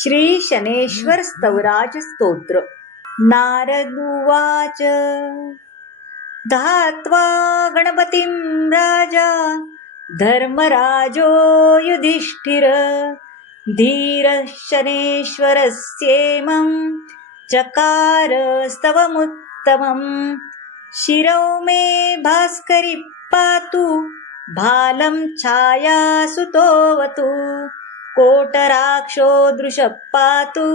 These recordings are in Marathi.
श्री शनेश्वर स्तवराज स्तोत्र। नारदुवाच धात्वा गणपतिं राजा धर्मराजो युधिष्ठिर धीरः शनेश्वरस्येमं चकार स्तवमुत्तमम्। शिरो मे भास्करि पातु भालं छायासुतोऽवतु कोटराक्षो दृशः पातु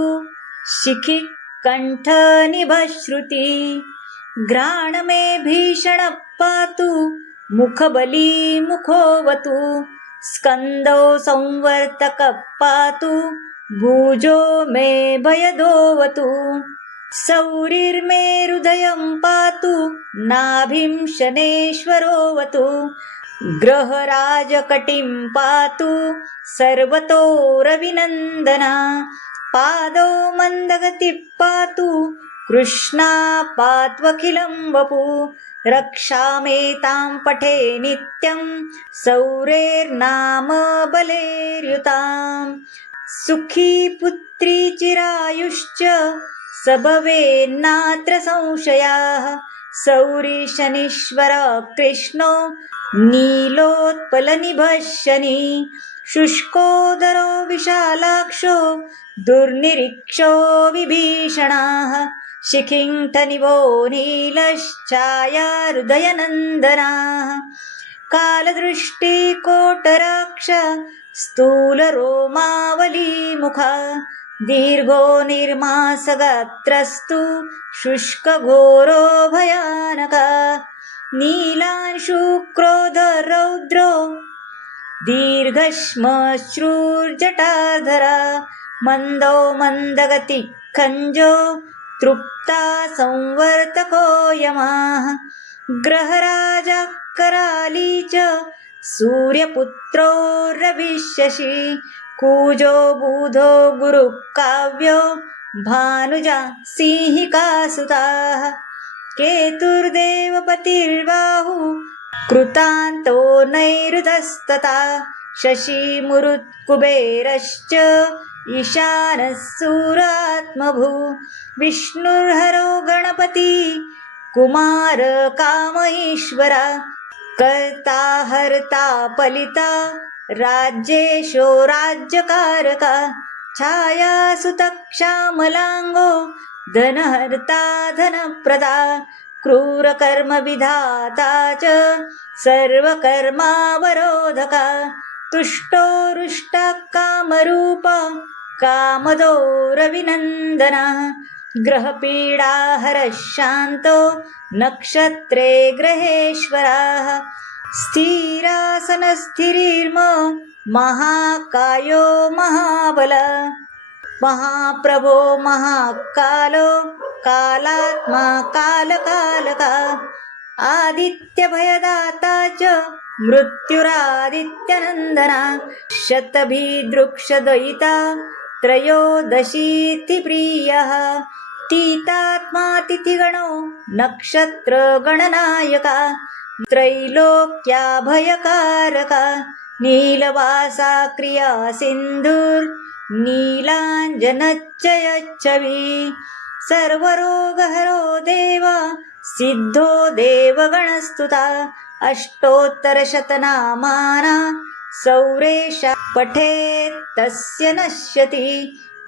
शिखि कण्ठनिभश्रुति। घ्राण मे भीषणः पातु मुखबली मुखोऽवतु स्कन्दो संवर्तकः पातु भुजो मे भयदोऽवतु। सौरिर्मे हृदयं पातु नाभिं शनेश्वरोऽवतु ग्रहराजकटिं पातु सर्वतो रविनन्दना। पादौ मन्दगतिः पातु कृष्णा पात्वखिलं वपु रक्षामेतां पठे नित्यं सौरेर्नाम बलेर्युताम्। सुखी पुत्री चिरायुश्च स भवेन्नात्र संशयाः सौरी शनीश्वर कृष्णो नीलोत्पलनिभः शनि। शुष्कोदरो विशालाक्षो दुर्निरीक्षो विभीषणाः शिखिण्ठनिभो नीलश्चाया हृदयनन्दनाः। कालदृष्टिकोटराक्ष स्थूलरोमावलीमुखा दीर्घो निर्मासगात्रस्तु शुष्कघोरो भयानका। नीलांशुक्रोधरौद्रो दीर्घश्मश्रुर्जटाधरा मन्दो मन्दगति खञ्जो तृप्ता संवर्तको यमाः। ग्रहराजा कराली च सूर्यपुत्रो रविशशि कूजो बुधो गुरुकाव्यो भानुजा सिंहिकासुताः। केतुर्देवपतिर्बाहु कृतान्तो नैऋतस्तथा शशिमुरुत्कुबेरश्च ईशानः सूरात्मभू। विष्णुर्हरो गणपति कुमार कामईश्वरा कर्ता हर्ता पलिता राज्येशो राज्यकारका। छायासुतक्षामलांगो धनहर्ता धनप्रदा क्रूरकर्मविधाता च सर्वकर्मावरोधका। तुष्टो रुष्टा कामरूपा कामदो रविनन्दना ग्रहपीडाहरः शान्तो नक्षत्रे ग्रहेश्वराः। स्थिरासनस्थिरीर्म महाकायो महाबला महाप्रभो महाकालो कालात्मा कालकालका। आदित्यभयदाता च मृत्युरादित्यनन्दना शतभिदृक्षदयिता त्रयोदशीतिप्रियः। तीतात्मा तिथिगणो नक्षत्रगणनायका त्रैलोक्याभयकारका। नीलवासा क्रिया सिन्धुर्नीलाञ्जनच्च यच्छवि सर्वरोगहरो देवा सिद्धो देवगणस्तुता। अष्टोत्तरशतनामाना सौरेश पठेत् तस्य नश्यति।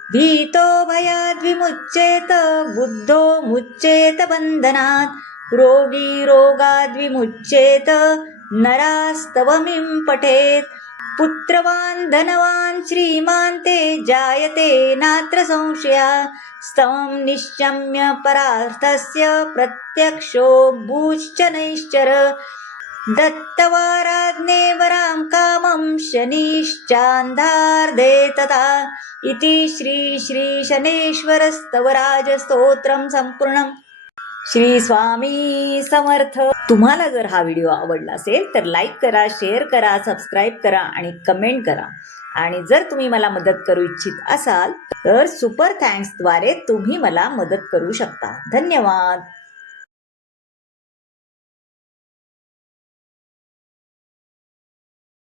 भीतो भयाद्विमुच्येत बुद्धो मुच्येत बन्धनात् रोगी रोगाद्विमुच्येत नरास्तवमिं पठेत्। पुत्रवान् धनवान् श्रीमान् ते जायते नात्र संशया स्तवं निश्चम्य परार्थस्य प्रत्यक्षो भूश्च नैश्चर। दत्तवाराज्ञे वरां कामं शनिश्चान्धार्धे तथा। इति श्री शनेश्वर स्तवराज स्तोत्रम संपूर्णम्। श्री स्वामी समर्थ। तुम्हाला जर हा व्हिडिओ आवडला असेल तर लाईक करा, शेअर करा, सबस्क्राईब करा आणि कमेंट करा। आणि जर तुम्ही मला मदत करू इच्छित असाल तर सुपर थँक्स द्वारे तुम्ही मला मदत करू शकता। धन्यवाद।